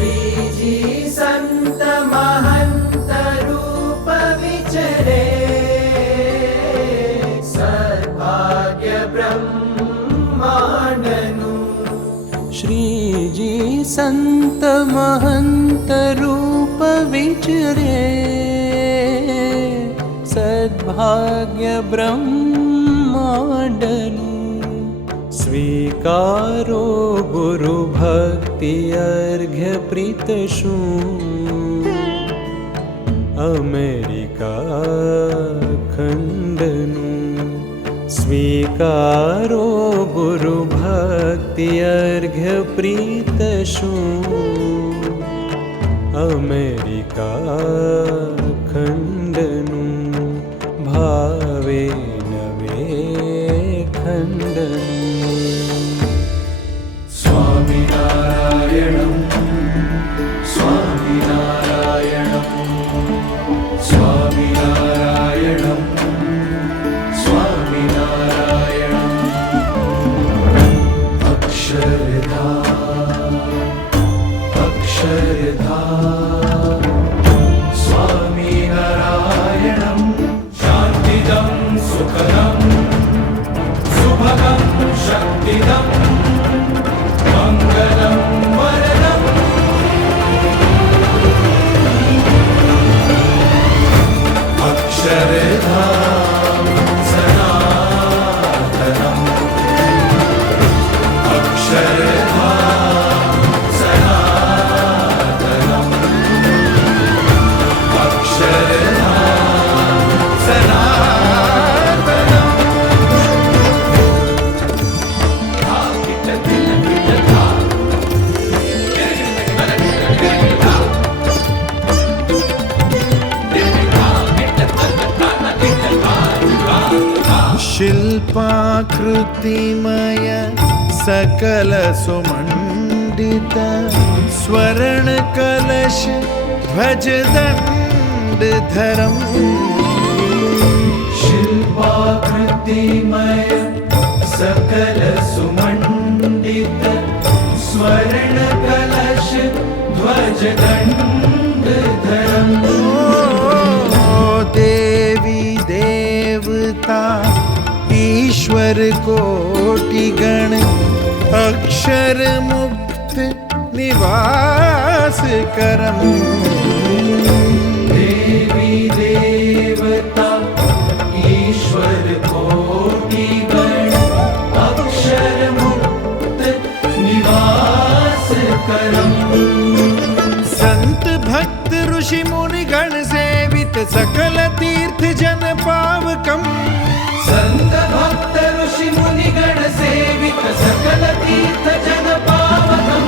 श्रीजी संत महंत रूप विचरे, सद्भाग्य ब्रह्मांडनु। श्रीजी संत महंत रूप विचरे, सद्भाग्य ब्रह्मांडनु। स्वीकारो गुरु भक्ति अर्घ्य प्रीतशु, अमेरिका खंडनु। स्वीकारो गुरु भक्ति अर्घ्य प्रीतशु, अमेरिका खंडनु। भावे नवे खंडनु। स्वामिनारायणं स्वामिनारायणं स्वामिनारायणं स्वामिनारायणं। अक्षरधाम अक्षरधाम स्वामिनारायणं। शान्तिदं सुखदं सुभगं शक्तिदं, मंगलं वरदम्। अक्षरधाम सनातनम्, अक्षरधाम सनातनम्, अक्षरधाम सनातनम्। शिल्पाकृतिमय सकल सुमंडित, स्वर्ण कलश ध्वज दंडधरम्। शिल्पाकृतिमय सकल सुमंडित, स्वर्ण कलश ध्वज दंडधरम्। देवी देवता ईश्वर कोटि गण, अक्षर मुक्त निवास करम। देवी देवता ईश्वर कोटि गण, अक्षर मुक्त निवास करम। संत भक्त ऋषि मुनि गण सेवित, सकल तीर्थ जन पावकम। संत भक्त ऋषि मुनि गण सेवित, सकल तीर्थ जन पावकम।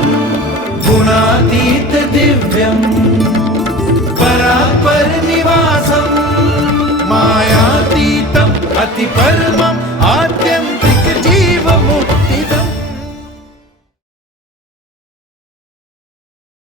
गुणातीत दिव्यं परापर निवासं, मायातीतं अति परम